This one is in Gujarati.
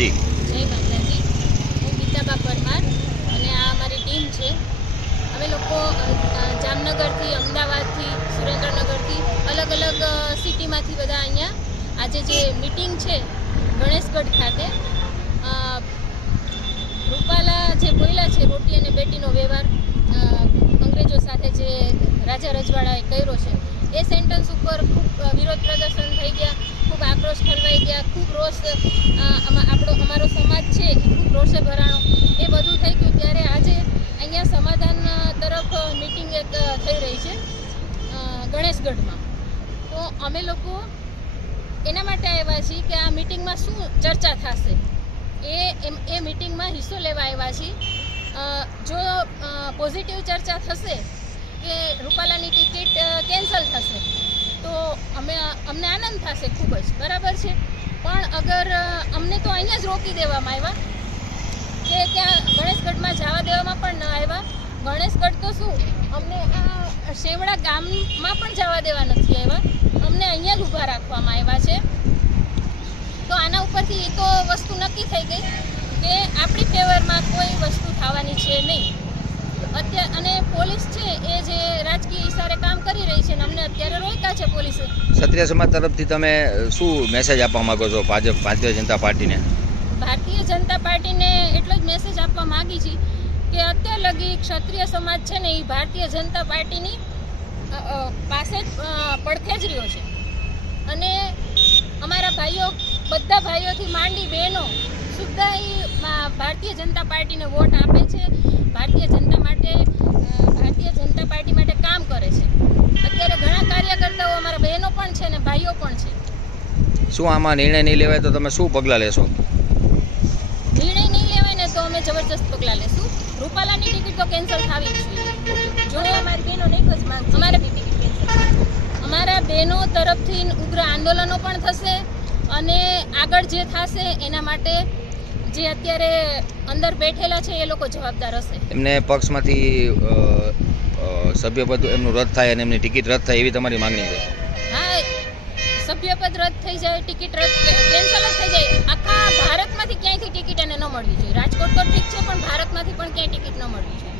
જી. જય માતાજી. હું ગીતાબા પરમાર અને આ અમારી ટીમ છે. અમે લોકો જામનગરથી, અમદાવાદથી, સુરેન્દ્રનગરથી અલગ અલગ સિટીમાંથી બધા અહીંયા આજે જે મિટિંગ છે ગણેશગઢ ખાતે રૂપાલા જે બોલ્યા છે, રોટી અને બેટીનો વ્યવહાર અંગ્રેજો સાથે જે રાજા રજવાડાએ કર્યો છે, એ સેન્ટન્સ ઉપર ખૂબ વિરોધ પ્રદર્શન થઈ ગયા. ખૂબ આક્રોશ ઠલવાઈ ગયા, ખૂબ રોષ આપણો, અમારો સમાજ છે એ ખૂબ રોષે ભરાણો. એ બધું થઈ ગયું ત્યારે આજે અહીંયા સમાધાન તરફ મિટિંગ એક થઈ રહી છે ગણેશગઢમાં. તો અમે લોકો એના માટે આવ્યા છીએ કે આ મિટિંગમાં શું ચર્ચા થશે? એ એ મિટિંગમાં હિસ્સો લેવા આવ્યા છીએ. જો પોઝિટિવ ચર્ચા થશે કે રૂપાલાની ટિકિટ કેન્સલ થશે તો અમે અમને આનંદ થશે ખૂબ જ. બરાબર છે? પણ અગર અમને તો અહીંયા જ રોકી દેવામાં આવ્યા. કે ત્યાં ગણેશગઢમાં જવા દેવામાં પણ ન આવ્યા. ગણેશગઢ તો શું? અમને આ શેવડા ગામમાં પણ જવા દેવા નથી આવ્યા. અમને અહીંયા જ ઊભા રાખવામાં આવ્યા છે. તો આના ઉપરથી એ તો વસ્તુ નક્કી થઈ ગઈ કે આપણી ફેવરમાં કોઈ વસ્તુ થવાની છે નહીં. અત્યારે અને પોલીસ ક્ષત્રિય સમાજ તરફથી તમે શું મેસેજ આપવા માંગો છો ભાજપ ભારતીય જનતા પાર્ટીને? ભારતીય જનતા પાર્ટીને એટલો જ મેસેજ આપવા માંગી છે કે અત્યાર લગી ક્ષત્રિય સમાજ છે ને એ ભારતીય જનતા પાર્ટીની પાસે જ પડખે જ રહ્યો છે. અને અમારા ભાઈઓ બધા ભાઈઓથી માંડી બહેનો સુદ્ધા એ ભારતીય જનતા પાર્ટીને વોટ આપે છે. ભારતીય જનતા માટે છે પણ છે? શું આમાં નિર્ણય નહીં લેવાય તો તમે શું પગલાં લેશો? નિર્ણય નહીં લેવાય ને તો અમે જબરજસ્ત પગલાં લેશું. રૂપાલાની ટિકિટ તો કેન્સલ થવી જ જોઈએ. જો અમારી બહેનો નહીં અમારે અમારા બહેનો તરફથી ઉગ્ર આંદોલનો પણ થશે અને આગળ જે થશે એના માટે જે અત્યારે અંદર બેઠેલા છે એ લોકો જવાબદાર હશે. એમને પક્ષમાંથી સભ્યપદ એમનું રદ થાય અને એમની ટિકિટ રદ થાય એવી તમારી માંગણી છે? સભ્યપદ રદ થઈ જાય, ટિકિટ રદ કેન્સલ જ થઈ જાય. આખા ભારતમાંથી ક્યાંયથી ટિકિટ એને ન મળવી જોઈએ. રાજકોટ તો ઠીક છે, પણ ભારતમાંથી પણ ક્યાંય ટિકિટ ન મળવી જોઈએ.